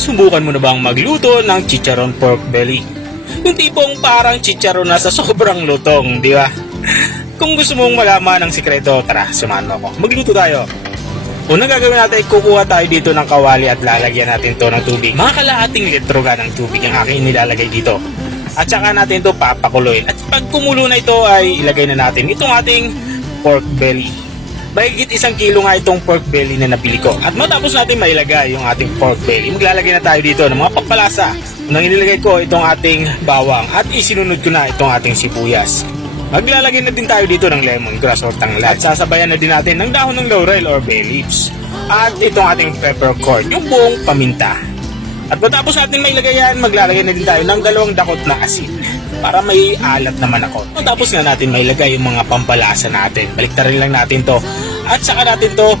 Nasubukan mo na bang magluto ng chicharon pork belly? Yung tipong parang chicharon na sa sobrang lutong, di ba? Kung gusto mong malaman ang sikreto, tara, samahan mo ako. Magluto tayo. Unang gagawin natin, kukuha tayo dito ng kawali at lalagyan natin to ng tubig. Mga kalahating litro ga ng tubig ang aking nilalagay dito. At saka natin to papakuloyin. At pag kumulo na ito ay ilagay na natin itong ating pork belly. Mahigit 1 kilo nga itong pork belly na nabili ko. At matapos natin mailagay yung ating pork belly, maglalagay na tayo dito ng mga pampalasa. Nang inilagay ko itong ating bawang at isinunod ko na itong ating sibuyas. Maglalagay na din tayo dito ng lemongrass o tanglad. At sasabayan na din natin ng dahon ng laurel or bay leaves. At itong ating peppercorn, yung buong paminta. At matapos natin mailagay yan, maglalagay na din tayo ng 2 dakot na asin para may alat naman ako. Matapos na natin mailagay yung mga pampalasa natin, baliktarin lang natin to at saka natin to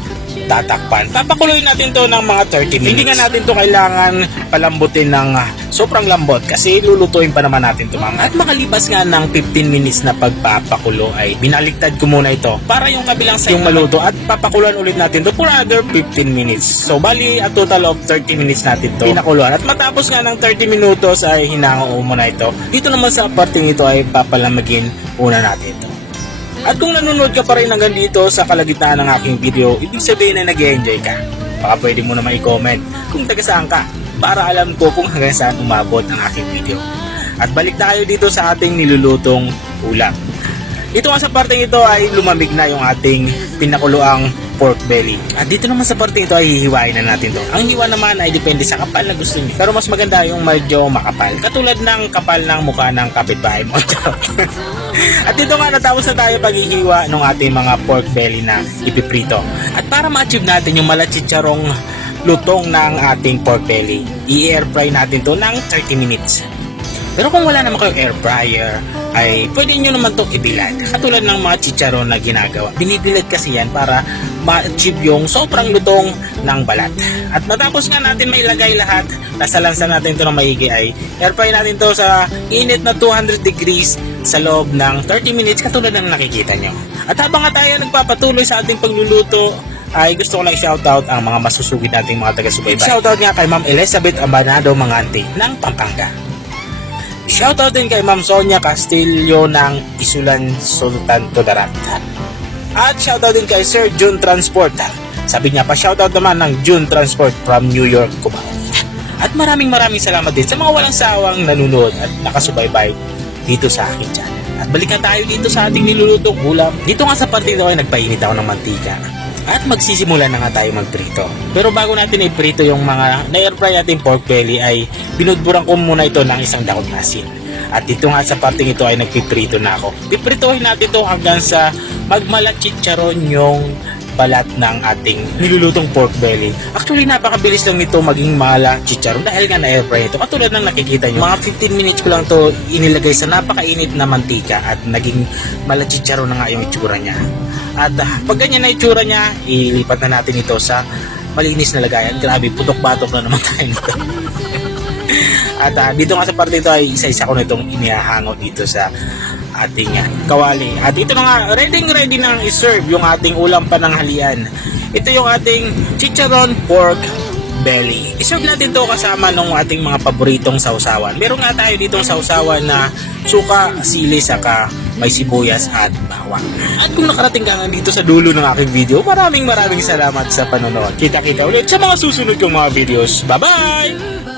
tatakpan. Papakuloyin natin to ng mga 30 minutes. Hindi nga natin to kailangan palambutin ng sobrang lambot kasi lulutuin pa naman natin to mama. At makalipas nga ng 15 minutes na pagpapakulo ay binaliktad ko muna ito para yung kabilang side yung maluto at papakuluan ulit natin to for another 15 minutes. So bali a total of 30 minutes natin to pinakuluan. At matapos nga ng 30 minutos ay hinango muna ito. Dito naman sa parting ito ay papalamagin una natin ito. At kung nanonood ka pa rin hanggang dito sa kalagitnaan ng aking video, ibig sabihin na nag-enjoy ka. Baka pwede mo naman i-comment kung taga saan ka para alam ko kung hanggang saan umabot ang aking video. At balik tayo dito sa ating nilulutong ulam. Ito nga sa parteng ito ay lumamig na yung ating pinakuluang pork belly. At dito naman sa parteng ito ay hihiwain na natin to. Ang hiwa naman ay depende sa kapal na gusto niyo. Pero mas maganda yung medyo makapal. Katulad ng kapal ng mukha ng kapitbahay mo. At dito nga natapos na tayo paghihiwa ng ating mga pork belly na ipiprito. At para ma-achieve natin yung malatsitsarong lutong ng ating pork belly, i-air fry natin to ng 30 minutes. Pero kung wala naman kayong air fryer, ay pwede nyo naman itong ibilad. Katulad ng mga chicharon na ginagawa. Binibilad kasi yan para ma-achieve yung sobrang lutong ng balat. At matapos nga natin mailagay lahat, nasalansan natin ito ng maigi ay air fry natin to sa init na 200 degrees sa loob ng 30 minutes katulad ng nakikita nyo. At habang nga tayo nagpapatuloy sa ating pagluluto, ay gusto ko lang shoutout ang mga masusugid nating mga taga-subaybay. Shoutout nga kay Ma'am Elizabeth Abanado Mangante ng Pampanga. Shoutout din kay Ma'am Sonia Castillo ng Isulan Sultan Todarat. At shoutout din kay Sir June Transport. Sabi niya pa shoutout naman ng June Transport from New York, Cubao. At maraming salamat din sa mga walang sawang nanonood at nakasubaybay dito sa aking channel. At balikan tayo dito sa ating nilulutong ulam. Dito nga sa parte ito ay nagpainit ako ng mantika. At magsisimula na nga tayo magprito. Pero bago natin iprito yung mga na-airfry natin pork belly ay binudburan ko muna ito ng 1 dakot na asin. At dito nga sa parting ito ay nagpiprito na ako. Pipritohin natin ito hanggang sa magmalachicharon yung balat ng ating nilulutong pork belly. Actually napakabilis lang nito maging malachicharon dahil nga na-airfry ito. Katulad ng nakikita nyo, mga 15 minutes ko lang to inilagay sa napakainit na mantika at naging malachicharon na nga yung itsura niya. At pag ganyan na itsura niya, ilipat na natin ito sa malinis na lagayan. Grabe, putok-batok na naman tayo nito. At dito nga sa parte ito ay isa-isa ko na itong inihahangot dito sa ating kawali. At ito na nga, ready na i-serve yung ating ulam pananghalian. Ito yung ating chicharon pork belly. I-serve natin to kasama ng ating mga paboritong sausawan. Meron nga tayo ditong sausawan na suka, sili, saka may sibuyas at bawang. At kung nakarating ka nga dito sa dulo ng aking video, maraming salamat sa panonood. Kita-kita ulit sa mga susunod kong mga videos. Bye-bye!